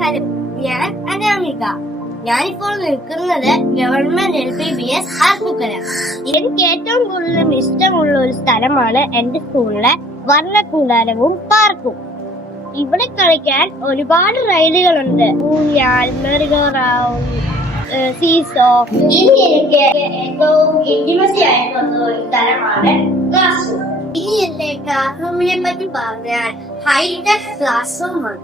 Hello, ഞാൻ അനാമിക. ഞാനിപ്പോൾ നിൽക്കുന്നത് ഗവൺമെന്റ് LPBS ആർപ്പൂക്കര. എനിക്ക് ഏറ്റവും കൂടുതൽ ഇഷ്ടമുള്ള ഒരു സ്ഥലമാണ് എന്റെ സ്കൂളിലെ വർണ്ണക്കൂടാരവും പാർക്കും. ഇവിടെ കളിക്കാൻ ഒരുപാട് റൈഡുകളുണ്ട്. ഊഞ്ഞാൽ, മെറിഗോ റൗണ്ട്, സീസോ. ഇനി എനിക്ക് ഏറ്റവും ഇന്റിമസി ആയിട്ടുള്ള ഒരു സ്ഥലമാണ് ക്ലാസ് റൂം. ഇനി എന്റെ ക്ലാസ് റൂമിനെ പറ്റി പറഞ്ഞാൽ ഹൈടെക് ക്ലാസ് റൂമാണ്.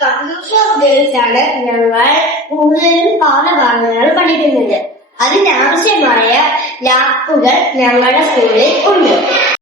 കമ്പ്യൂട്ടർ ഉപയോഗിച്ചാണ് ഞങ്ങൾ കൂടുതലും പാഠഭാഗങ്ങൾ പഠിക്കുന്നത്. അതിനാവശ്യമായ ലാപ്പുകൾ ഞങ്ങളുടെ സ്കൂളിൽ ഉണ്ട്.